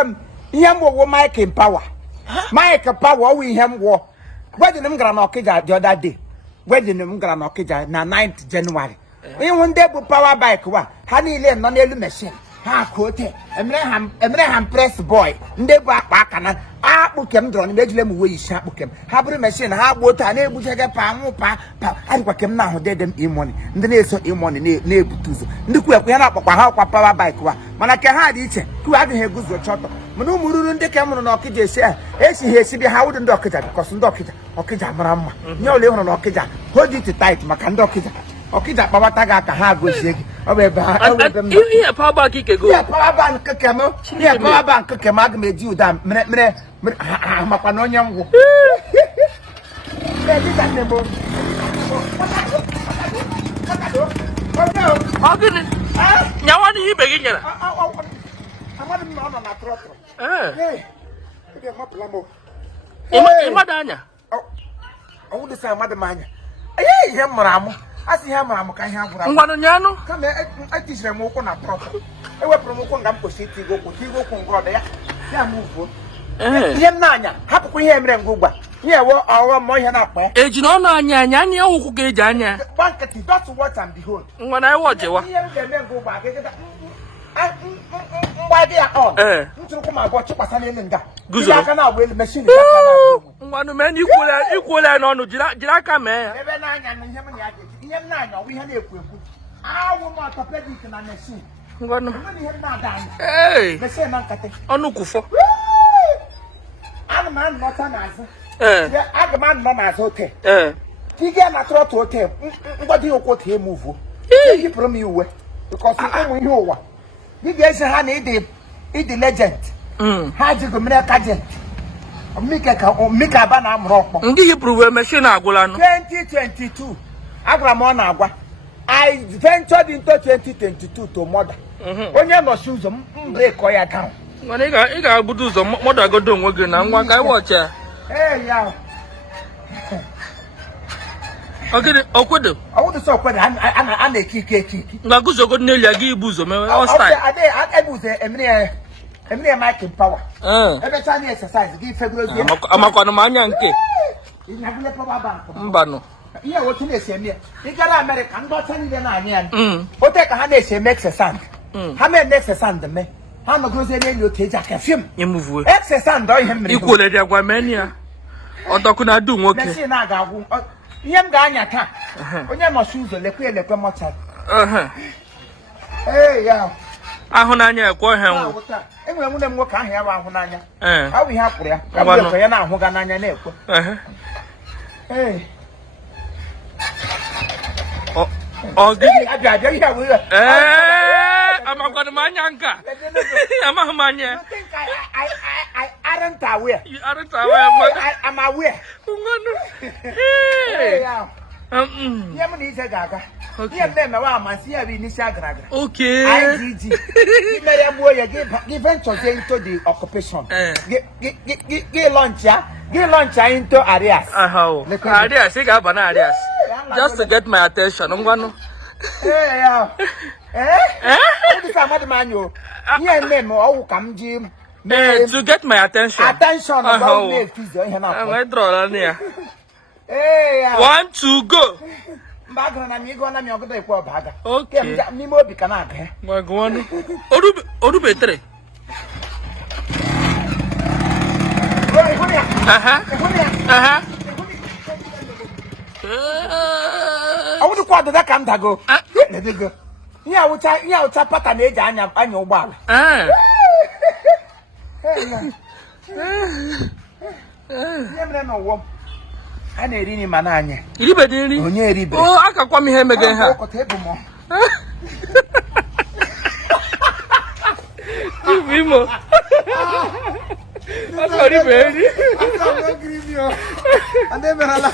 fam him wo mic in power mic power we him wo wedding him gra na okija the other day wedding him gra na okija na 9th January even dey power bike wa ha ni ile no na elu machine ha kote emre ham press boy nde bu akpa aka na akpu kem dro ni mejile mu we yisi akpu kem ha buru machine ha gbo ta na ebuchege pa anwu pa adikwa kem na ho dedem e-money ndị na-eso e-money na ebutuzo ndị ku ekwe na akpakwa ha kwa power bike wa mana ke ha dị iche ku adịghị eguzo choto mana umururu ndị ke mụrụ na okija esi ha esi bi ha wudu ndị okija because ndị okija mara mma nye ole hụrụ na okija hold it tight maka ndị okija okija kpabata ga aka ha gozie gị ọ bụ ebe ha ihe power bank ike go ya power bank keke mo ya power bank keke ma ga m eji uda mere makwa na onye ngwụ Ogini nyawa ni ibe gị nyere amadi m na ọ nọ na trọtrọ ịmada anya ọwụ dị sa amadi m anya ihe m mụrụ amụ asị ihe mụrụ amụ ka ihe agwụrụ ngwanụ nyanụ kama etijiri m ụkwụ na trọtrọ ewepụrụ m ụkwụ nga m kwụsị itigo ụkwụ ngọdọ ya m uvuo ihe m na-anya hapụkwa ihe mere ngwa ugba ihe ewe ọghọm ma ihe na-akpa ya eji na ọnụ anya anya ụkwụ ka eji anya gba nkịtị just watch and behold ngwa na iwe ọjewa ihe m ga-eme ngwa ugba agịgịda mgba gị ya ọ ntụrụkwụ ma abụọ chịkwasa n'elu nga guzo aka na-agba elu mechin ngwanụ mee na ikwuola ya n'ọnụ jiri aka mee ya ebe na-anya na ihe m na-anya ọwụ ihe na-ekwu awụ m ọtọpedik na mechin ngwanụ ihe m na-ada anya mechin na nkịtị ọnụ kwụfọ ana m anọta n'azụ aga m anọ n'azụ ote ị na trọtụ ote ngọdị okwu ote emuvuo yipụrụ m iwe bikọs ụmụ ihe ụwa ị ga-esi ha na ịdị legend ha jigo mere kajent mika aba na amụrụ ọkpọ ndị yipụrụ wee mechin agwụla nụ 2022 agwara m ọ na-agwa I ventured into 2022 to mother onye nọsi ụzọ m breki ya down mana ị ga-agbudo ụzọ mmadụ agodo onwe gị na nwa ka ịwọchi ya ogede okwedo ọwụdụ sọ okwedo a na-eki eki nga guzogo n'elu ya gị ibu ụzọ mewe ọ style ebu ụzọ emiri mic power ebe cha na exercise gị febrozie amakwanụ m anya nke ịnyagule power bank mbanụ ihe otu na-esi eme ya ị gara Amerịka ndị ọcha niile na-anya ya ote ka ha na-esi eme exercise ha mee exercise mee ha nọgozie n'elu otu eji aka fim emuvuwe exercise ọ ihe mmiri ikwole dị agwa meni ya ọdọkụ na adu nwoke machine a ga-agwụ ihe m ga-anya taa onye nọchi ụzọ lekwe mọchara ahụ n'anya ekwe ọhịa nwụ enwere nwunye m nwoke ahụ ya bụ ahụ n'anya ahụ ihe a kwụrụ ya ya na-ahụ ga n'anya na-ekwe abịa ihe abụ amakwanụ m anya nka amaghị m anya I aren't aware. You aren't aware. I'm aware. Okay. IDG. Give ventures into the occupation. Give lunch into areas. Areas, areas. Just to get my attention. I'm going to get my attention. Attention. I draw near. 1, 2, go. Okay. We're going. Orubetre. I want to call the come to go. Let me go. Yeah, which I put an age on your wall. A na-eri ni mananya. Iribe dị nri. Onye eribe. Oh, aka kwa m ihe mege ha. Imo. Aka ribe nri. Aka grievio. Ande merala.